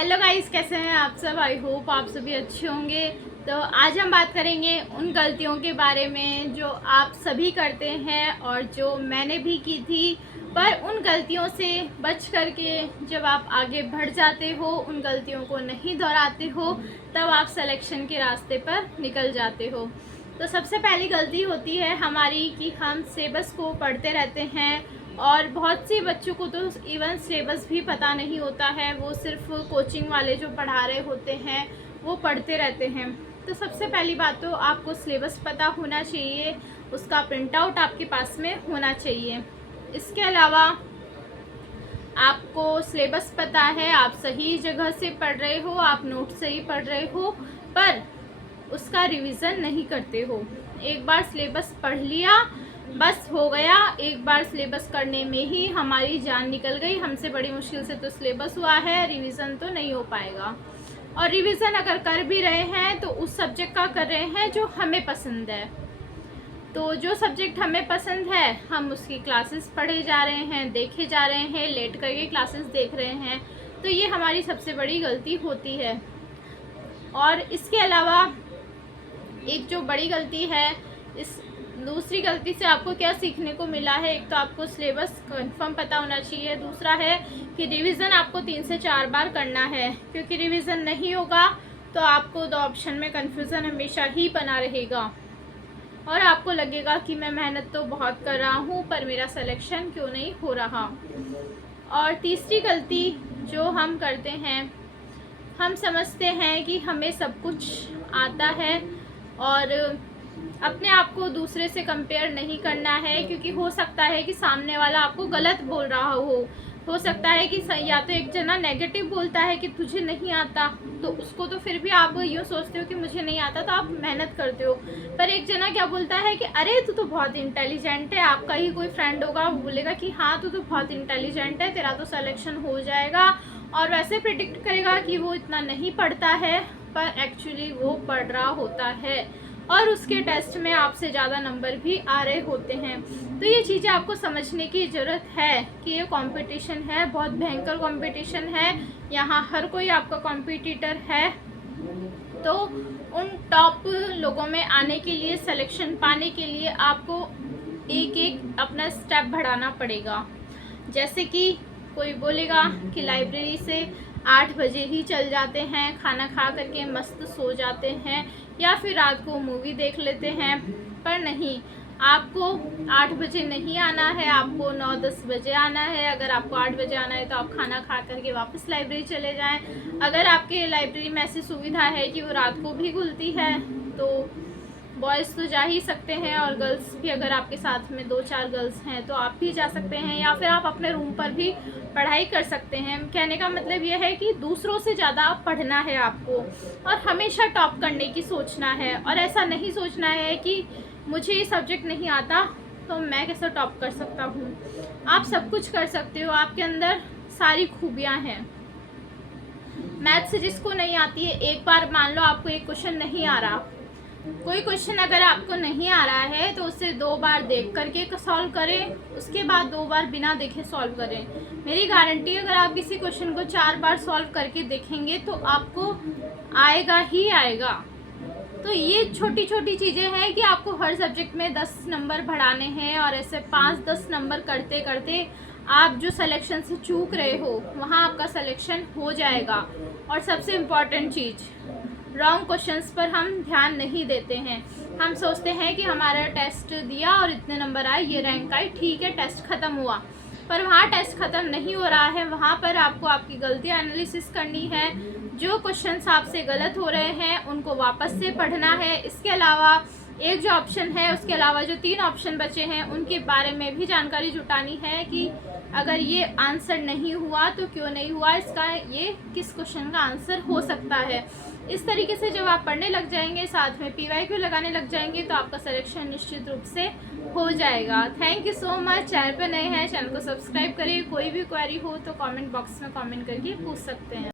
Hello guys, कैसे हैं आप सब। आई होप आप सभी अच्छे होंगे। तो आज हम बात करेंगे उन गलतियों के बारे में जो आप सभी करते हैं और जो मैंने भी की थी, पर उन गलतियों से बच करके जब आप आगे बढ़ जाते हो, उन गलतियों को नहीं दोहराते हो, तब आप सिलेक्शन के रास्ते पर निकल जाते हो। तो सबसे पहली गलती होती है हमारी कि हम सिलेबस को पढ़ते रहते हैं और बहुत सी बच्चों को तो इवन सिलेबस भी पता नहीं होता है, वो सिर्फ कोचिंग वाले जो पढ़ा रहे होते हैं वो पढ़ते रहते हैं। तो सबसे पहली बात तो आपको सिलेबस पता होना चाहिए, उसका प्रिंट आउट आपके पास में होना चाहिए। इसके अलावा आपको सिलेबस पता है, आप सही जगह से पढ़ रहे हो, आप नोट से ही पढ़ रहे हो, पर उसका रिवीजन नहीं करते हो। एक बार सिलेबस पढ़ लिया, बस हो गया। एक बार सिलेबस करने में ही हमारी जान निकल गई। हमसे बड़ी मुश्किल से तो सिलेबस हुआ है, रिवीजन तो नहीं हो पाएगा। और रिवीजन अगर कर भी रहे हैं तो उस सब्जेक्ट का कर रहे हैं जो हमें पसंद है। तो जो सब्जेक्ट हमें पसंद है हम उसकी क्लासेस पढ़े जा रहे हैं, देखे जा रहे हैं, लेट करके क्लासेस देख रहे हैं। तो ये हमारी सबसे बड़ी गलती होती है। और इसके अलावा एक जो बड़ी गलती है, इस दूसरी गलती से आपको क्या सीखने को मिला है, एक तो आपको सिलेबस कंफर्म पता होना चाहिए, दूसरा है कि रिवीजन आपको 3 से 4 बार करना है, क्योंकि रिवीजन नहीं होगा तो आपको 2 ऑप्शन में कन्फ्यूज़न हमेशा ही बना रहेगा और आपको लगेगा कि मैं मेहनत तो बहुत कर रहा हूँ पर मेरा सिलेक्शन क्यों नहीं हो रहा। और तीसरी गलती जो हम करते हैं, हम समझते हैं कि हमें सब कुछ आता है और अपने आप को दूसरे से कंपेयर नहीं करना है, क्योंकि हो सकता है कि सामने वाला आपको गलत बोल रहा हो सकता है कि या तो एक जना नेगेटिव बोलता है कि तुझे नहीं आता, तो उसको तो फिर भी आप यूँ सोचते हो कि मुझे नहीं आता तो आप मेहनत करते हो। पर एक जना क्या बोलता है कि अरे तू तो बहुत इंटेलिजेंट है, आपका ही कोई फ्रेंड होगा वो बोलेगा कि हाँ तू तो बहुत इंटेलिजेंट है, तेरा तो सिलेक्शन हो जाएगा, और वैसे प्रिडिक्ट करेगा कि वो इतना नहीं पढ़ता है पर एक्चुअली वो पढ़ रहा होता है और उसके टेस्ट में आपसे ज़्यादा नंबर भी आ रहे होते हैं। तो ये चीज़ें आपको समझने की ज़रूरत है कि ये कंपटीशन है, बहुत भयंकर कंपटीशन है, यहाँ हर कोई आपका कॉम्पिटिटर है। तो उन टॉप लोगों में आने के लिए, सिलेक्शन पाने के लिए आपको एक एक अपना स्टेप बढ़ाना पड़ेगा। जैसे कि कोई बोलेगा कि लाइब्रेरी से 8 बजे ही चल जाते हैं, खाना खा करके मस्त सो जाते हैं या फिर रात को मूवी देख लेते हैं, पर नहीं, आपको 8 बजे नहीं आना है, आपको 9-10 बजे आना है। अगर आपको 8 बजे आना है तो आप खाना खा करके वापस लाइब्रेरी चले जाएं। अगर आपके लाइब्रेरी में ऐसी सुविधा है कि वो रात को भी खुलती है तो बॉयज़ तो जा ही सकते हैं, और गर्ल्स भी अगर आपके साथ में 2-4 गर्ल्स हैं तो आप भी जा सकते हैं, या फिर आप अपने रूम पर भी पढ़ाई कर सकते हैं। कहने का मतलब यह है कि दूसरों से ज़्यादा पढ़ना है आपको और हमेशा टॉप करने की सोचना है, और ऐसा नहीं सोचना है कि मुझे ये सब्जेक्ट नहीं आता तो मैं कैसे टॉप कर सकता हूँ। आप सब कुछ कर सकते हो, आपके अंदर सारी खूबियाँ हैं। मैथ से जिसको नहीं आती है, एक बार मान लो आपको एक क्वेश्चन नहीं आ रहा, कोई क्वेश्चन अगर आपको नहीं आ रहा है तो उसे 2 बार देख करके सॉल्व करें, उसके बाद 2 बार बिना देखे सॉल्व करें। मेरी गारंटी, अगर आप किसी क्वेश्चन को 4 बार सॉल्व करके देखेंगे तो आपको आएगा ही आएगा। तो ये छोटी छोटी चीज़ें हैं कि आपको हर सब्जेक्ट में 10 नंबर बढ़ाने हैं, और ऐसे 5-10 नंबर करते करते आप जो सिलेक्शन से चूक रहे हो वहाँ आपका सिलेक्शन हो जाएगा। और सबसे इम्पॉर्टेंट चीज़, रॉन्ग क्वेश्चंस पर हम ध्यान नहीं देते हैं। हम सोचते हैं कि हमारा टेस्ट दिया और इतने नंबर आए, ये रैंक आई, ठीक है टेस्ट ख़त्म हुआ, पर वहाँ टेस्ट ख़त्म नहीं हो रहा है। वहाँ पर आपको आपकी गलती एनालिसिस करनी है, जो क्वेश्चंस आपसे गलत हो रहे हैं उनको वापस से पढ़ना है। इसके अलावा एक जो ऑप्शन है, उसके अलावा जो 3 ऑप्शन बचे हैं उनके बारे में भी जानकारी जुटानी है कि अगर ये आंसर नहीं हुआ तो क्यों नहीं हुआ, इसका ये किस क्वेश्चन का आंसर हो सकता है। इस तरीके से जब आप पढ़ने लग जाएंगे, साथ में PYQ लगाने लग जाएंगे, तो आपका सिलेक्शन निश्चित रूप से हो जाएगा। Thank you so much. Channel पर नए हैं, चैनल को सब्सक्राइब करिए। कोई भी क्वेरी हो तो कमेंट बॉक्स में कमेंट करके पूछ सकते हैं।